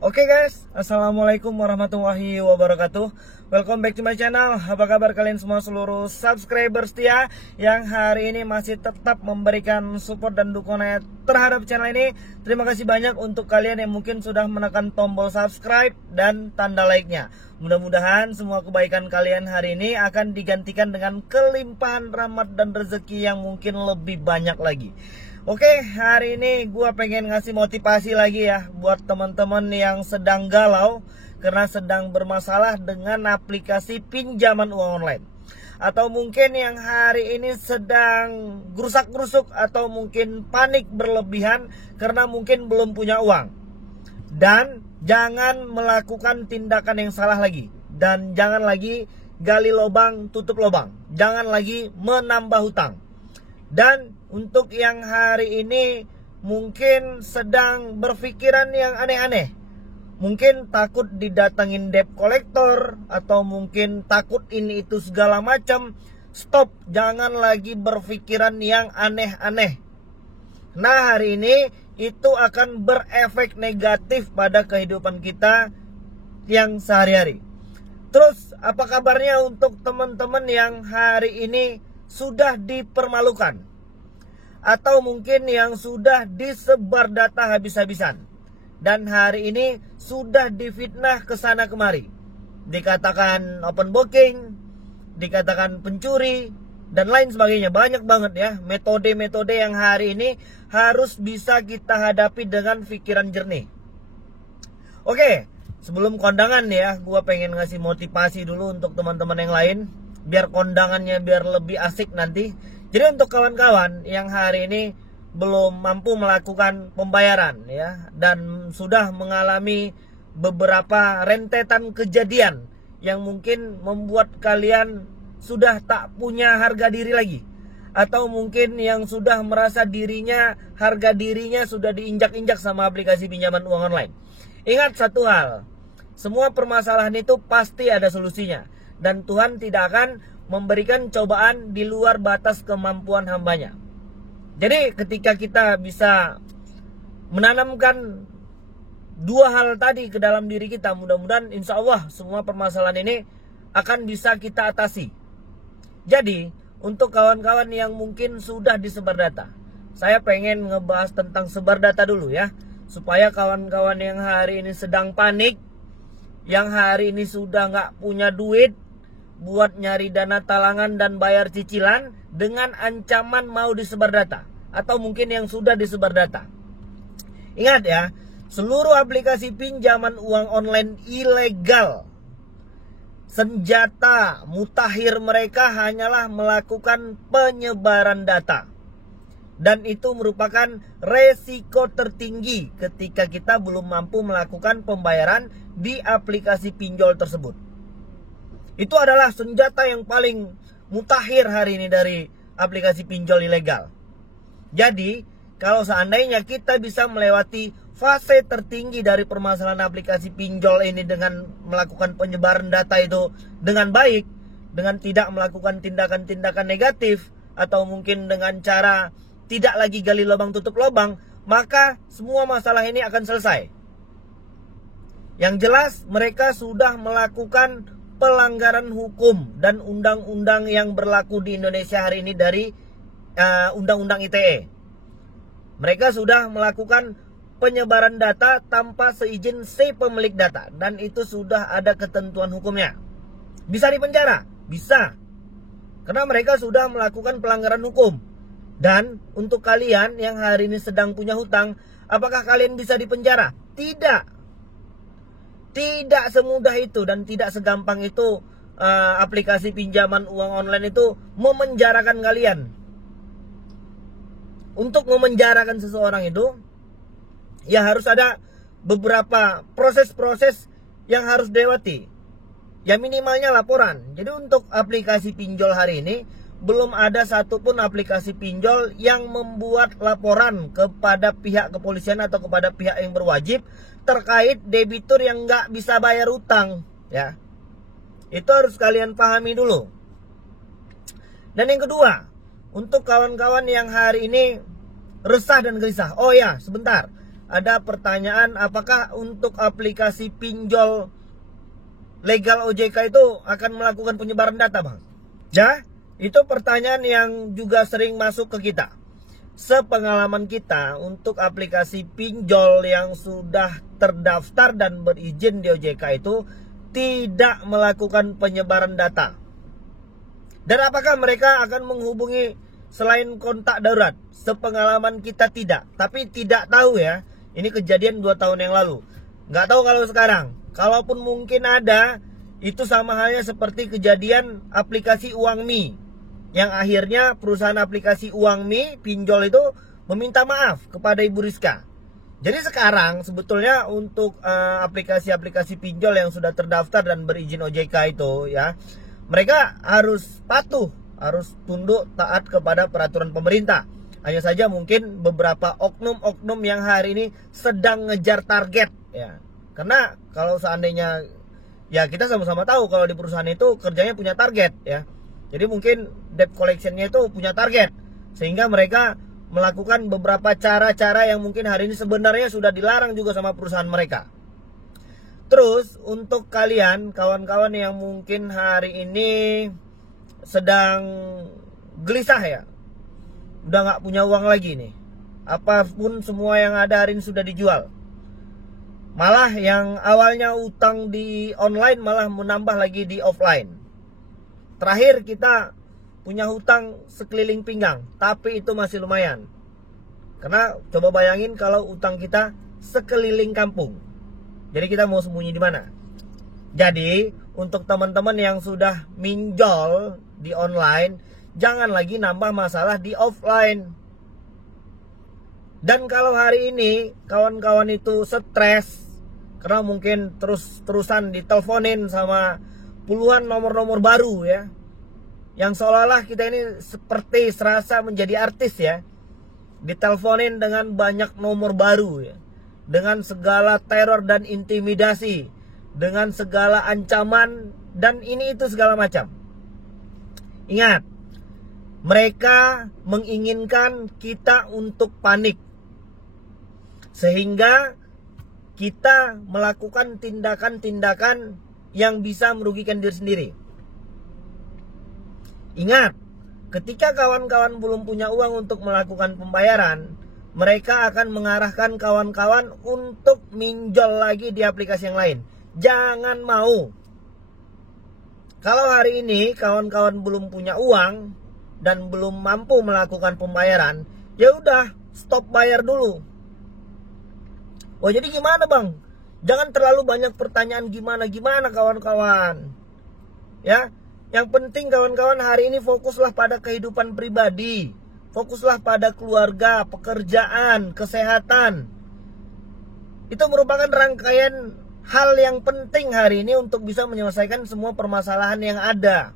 Oke guys, assalamualaikum warahmatullahi wabarakatuh. Welcome back to my channel. Apa kabar kalian semua seluruh subscriber setia yang hari ini masih tetap memberikan support dan dukungan terhadap channel ini. Terima kasih banyak untuk kalian yang mungkin sudah menekan tombol subscribe dan tanda like-nya. Mudah-mudahan semua kebaikan kalian hari ini akan digantikan dengan kelimpahan rahmat dan rezeki yang mungkin lebih banyak lagi. Oke, hari ini gue pengen ngasih motivasi lagi ya buat teman-teman yang sedang galau karena sedang bermasalah dengan aplikasi pinjaman uang online. Atau mungkin yang hari ini sedang gerusak-gerusuk atau mungkin panik berlebihan karena mungkin belum punya uang. Dan jangan melakukan tindakan yang salah lagi. Dan jangan lagi gali lubang, tutup lubang. Jangan lagi menambah hutang. Dan untuk yang hari ini mungkin sedang berpikiran yang aneh-aneh. Mungkin takut didatangin debt collector atau mungkin takut ini itu segala macam. Stop, jangan lagi berpikiran yang aneh-aneh. Nah, hari ini itu akan berefek negatif pada kehidupan kita yang sehari-hari. Terus, apa kabarnya untuk teman-teman yang hari ini sudah dipermalukan? Atau mungkin yang sudah disebar data habis-habisan dan hari ini sudah difitnah kesana kemari, dikatakan open booking, dikatakan pencuri dan lain sebagainya. Banyak banget ya metode-metode yang hari ini harus bisa kita hadapi dengan pikiran jernih. Oke, sebelum kondangan ya, gue pengen ngasih motivasi dulu untuk teman-teman yang lain biar kondangannya biar lebih asik nanti. Jadi untuk kawan-kawan yang hari ini belum mampu melakukan pembayaran ya dan sudah mengalami beberapa rentetan kejadian yang mungkin membuat kalian sudah tak punya harga diri lagi, atau mungkin yang sudah merasa harga dirinya sudah diinjak-injak sama aplikasi pinjaman uang online. Ingat satu hal, semua permasalahan itu pasti ada solusinya dan Tuhan tidak akan memberikan cobaan di luar batas kemampuan hambanya. Jadi ketika kita bisa menanamkan dua hal tadi ke dalam diri kita, mudah-mudahan insya Allah semua permasalahan ini akan bisa kita atasi. Jadi untuk kawan-kawan yang mungkin sudah disebar data, saya pengen ngebahas tentang sebar data dulu ya, supaya kawan-kawan yang hari ini sedang panik, yang hari ini sudah nggak punya duit buat nyari dana talangan dan bayar cicilan dengan ancaman mau disebar data, atau mungkin yang sudah disebar data. Ingat ya, seluruh aplikasi pinjaman uang online ilegal. Senjata mutakhir mereka hanyalah melakukan penyebaran data. Dan itu merupakan resiko tertinggi ketika kita belum mampu melakukan pembayaran di aplikasi pinjol tersebut. Itu adalah senjata yang paling mutakhir hari ini dari aplikasi pinjol ilegal. Jadi, kalau seandainya kita bisa melewati fase tertinggi dari permasalahan aplikasi pinjol ini dengan melakukan penyebaran data itu dengan baik, dengan tidak melakukan tindakan-tindakan negatif, atau mungkin dengan cara tidak lagi gali lubang tutup lubang, maka semua masalah ini akan selesai. Yang jelas mereka sudah melakukan pelanggaran hukum dan undang-undang yang berlaku di Indonesia hari ini dari undang-undang ITE. Mereka sudah melakukan penyebaran data tanpa seizin si pemilik data dan itu sudah ada ketentuan hukumnya. Bisa dipenjara? Bisa. Karena mereka sudah melakukan pelanggaran hukum. Dan untuk kalian yang hari ini sedang punya hutang, apakah kalian bisa dipenjara? Tidak. Tidak semudah itu dan tidak segampang itu aplikasi pinjaman uang online itu memenjarakan kalian. Untuk memenjarakan seseorang itu, ya harus ada beberapa proses-proses yang harus dilewati. Ya minimalnya laporan. Jadi untuk aplikasi pinjol hari ini, belum ada satupun aplikasi pinjol yang membuat laporan kepada pihak kepolisian atau kepada pihak yang berwajib terkait debitur yang nggak bisa bayar utang, ya. Itu harus kalian pahami dulu. Dan yang kedua, untuk kawan-kawan yang hari ini resah dan gelisah. Oh ya, sebentar. ada pertanyaan apakah untuk aplikasi pinjol legal OJK itu akan melakukan penyebaran data, Bang? Ya, itu pertanyaan yang juga sering masuk ke kita. Sepengalaman kita, untuk aplikasi pinjol yang sudah terdaftar dan berizin di OJK itu tidak melakukan penyebaran data. Dan apakah mereka akan menghubungi selain kontak darurat? Sepengalaman kita tidak. Tapi tidak tahu ya, ini kejadian 2 tahun yang lalu. Nggak tahu kalau sekarang. Kalaupun mungkin ada, itu sama halnya seperti kejadian aplikasi Uangmi, yang akhirnya perusahaan aplikasi Uangmi pinjol itu meminta maaf kepada Ibu Rizka. Jadi sekarang sebetulnya untuk aplikasi-aplikasi pinjol yang sudah terdaftar dan berizin OJK itu ya, mereka harus patuh, harus tunduk taat kepada peraturan pemerintah. Hanya saja mungkin beberapa oknum-oknum yang hari ini sedang ngejar target ya. Karena kalau seandainya, ya kita sama-sama tahu kalau di perusahaan itu kerjanya punya target ya. Jadi mungkin debt collection-nya itu punya target, sehingga mereka melakukan beberapa cara-cara yang mungkin hari ini sebenarnya sudah dilarang juga sama perusahaan mereka. Terus untuk kalian kawan-kawan yang mungkin hari ini sedang gelisah ya, udah nggak punya uang lagi nih, apapun semua yang ada hari ini sudah dijual. Malah yang awalnya utang di online malah menambah lagi di offline. Terakhir kita punya hutang sekeliling pinggang, tapi itu masih lumayan. Karena coba bayangin kalau utang kita sekeliling kampung. Jadi kita mau sembunyi di mana? Jadi untuk teman-teman yang sudah minjol di online, jangan lagi nambah masalah di offline. Dan kalau hari ini kawan-kawan itu stres karena mungkin terus-terusan diteleponin sama puluhan nomor-nomor baru ya, yang seolah-olah kita ini seperti serasa menjadi artis ya, diteleponin dengan banyak nomor baru ya, dengan segala teror dan intimidasi, dengan segala ancaman dan ini itu segala macam. Ingat, mereka menginginkan kita untuk panik, sehingga kita melakukan tindakan-tindakan yang bisa merugikan diri sendiri. Ingat, ketika kawan-kawan belum punya uang untuk melakukan pembayaran, mereka akan mengarahkan kawan-kawan untuk minjol lagi di aplikasi yang lain. Jangan mau. Kalau hari ini kawan-kawan belum punya uang dan belum mampu melakukan pembayaran, ya udah, stop bayar dulu. Oh, jadi gimana, Bang? Jangan terlalu banyak pertanyaan gimana-gimana kawan-kawan. Ya, yang penting kawan-kawan hari ini fokuslah pada kehidupan pribadi. Fokuslah pada keluarga, pekerjaan, kesehatan. Itu merupakan rangkaian hal yang penting hari ini untuk bisa menyelesaikan semua permasalahan yang ada.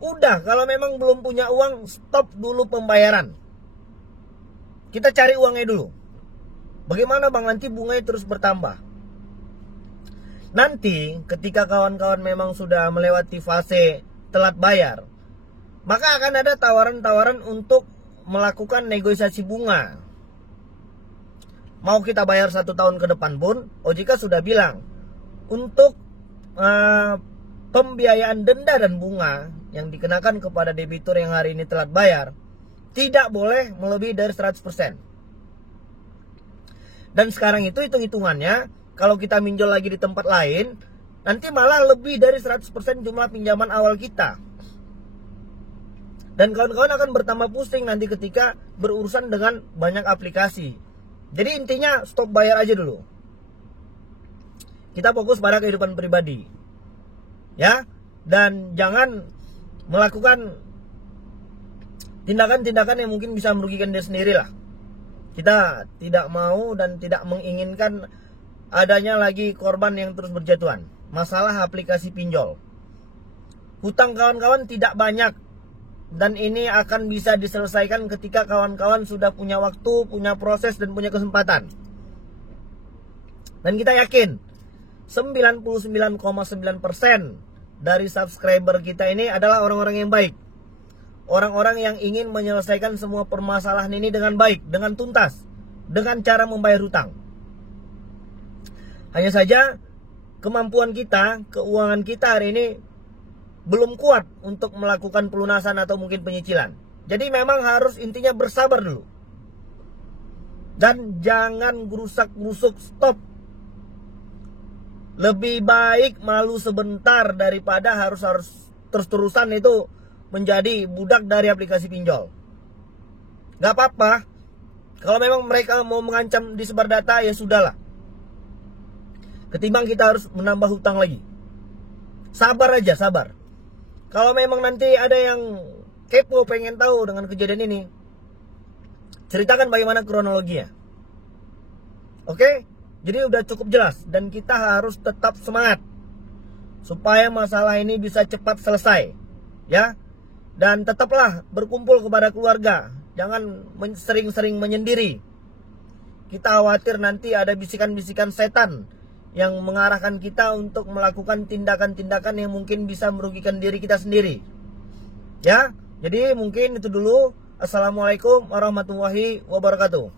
Udah, kalau memang belum punya uang, stop dulu pembayaran. Kita cari uangnya dulu. Bagaimana, Bang? Nanti bunganya terus bertambah. Nanti ketika kawan-kawan memang sudah melewati fase telat bayar, maka akan ada tawaran-tawaran untuk melakukan negosiasi bunga. Mau kita bayar 1 tahun ke depan pun, OJK sudah bilang untuk pembiayaan denda dan bunga yang dikenakan kepada debitur yang hari ini telat bayar tidak boleh melebihi dari 100%. Dan sekarang itu hitung-hitungannya, kalau kita minjol lagi di tempat lain, nanti malah lebih dari 100% jumlah pinjaman awal kita. Dan kawan-kawan akan bertambah pusing nanti ketika berurusan dengan banyak aplikasi. Jadi intinya stop bayar aja dulu. Kita fokus pada kehidupan pribadi. Ya, dan jangan melakukan tindakan-tindakan yang mungkin bisa merugikan diri sendiri lah. Kita tidak mau dan tidak menginginkan adanya lagi korban yang terus berjatuhan. Masalah aplikasi pinjol. Hutang kawan-kawan tidak banyak. Dan ini akan bisa diselesaikan ketika kawan-kawan sudah punya waktu, punya proses, dan punya kesempatan. Dan kita yakin 99,9% dari subscriber kita ini adalah orang-orang yang baik. Orang-orang yang ingin menyelesaikan semua permasalahan ini dengan baik, dengan tuntas. dengan cara membayar hutang. Hanya saja kemampuan kita, keuangan kita hari ini belum kuat untuk melakukan pelunasan atau mungkin penyicilan. Jadi memang harus intinya bersabar dulu. Dan jangan gerusak-gerusuk, stop. Lebih baik malu sebentar daripada harus terus-terusan itu menjadi budak dari aplikasi pinjol. Gak apa-apa. Kalau memang mereka mau mengancam disebar data, ya sudahlah. Ketimbang kita harus menambah hutang lagi. Sabar aja, sabar. Kalau memang nanti ada yang kepo pengen tahu dengan kejadian ini, ceritakan bagaimana kronologinya. Oke? Jadi udah cukup jelas. Dan kita harus tetap semangat supaya masalah ini bisa cepat selesai. Ya? Dan tetaplah berkumpul kepada keluarga. Jangan sering-sering menyendiri. Kita khawatir nanti ada bisikan-bisikan setan yang mengarahkan kita untuk melakukan tindakan-tindakan yang mungkin bisa merugikan diri kita sendiri. Ya, jadi mungkin itu dulu. Assalamualaikum warahmatullahi wabarakatuh.